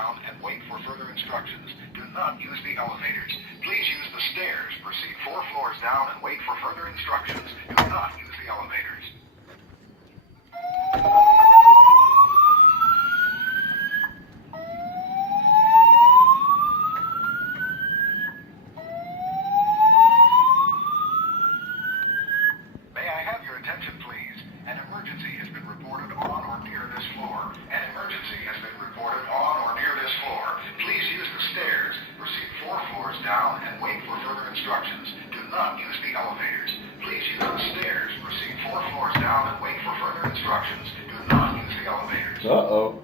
down and wait for further instructions. Do not use the elevators. Please use the stairs. Proceed 4 floors down and wait for further instructions. Do not use the elevators. May I have your attention, please? An emergency has been reported on or near this floor. An emergency has been reported on or near this floor. Please use the stairs. Proceed 4 floors down and wait for further instructions. Do not use the elevators. Please use the stairs. Proceed 4 floors down and wait for further instructions. Do not use the elevators. Uh-oh.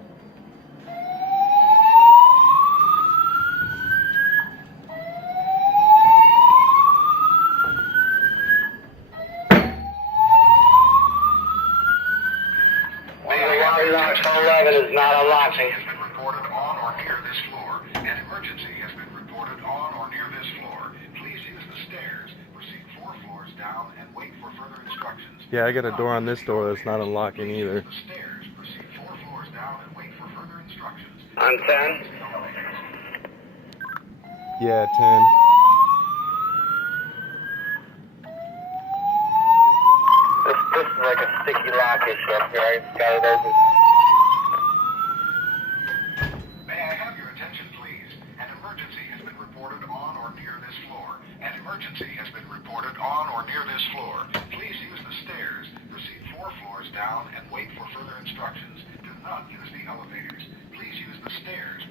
Is not unlocking. Has been reported on or near this floor. An emergency has been reported on or near this floor. Please use the stairs. Proceed 4 floors down and wait for further instructions. Yeah, I got a door on this door that's not unlocking either. The stairs. Proceed 4 floors down and wait for further instructions. On 10. Yeah, 10. This is like a sticky lock issue up here. I got it open. May I have your attention, please? An emergency has been reported on or near this floor. An emergency has been reported on or near this floor. Please use the stairs. Proceed 4 floors down and wait for further instructions. Do not use the elevators. Please use the stairs.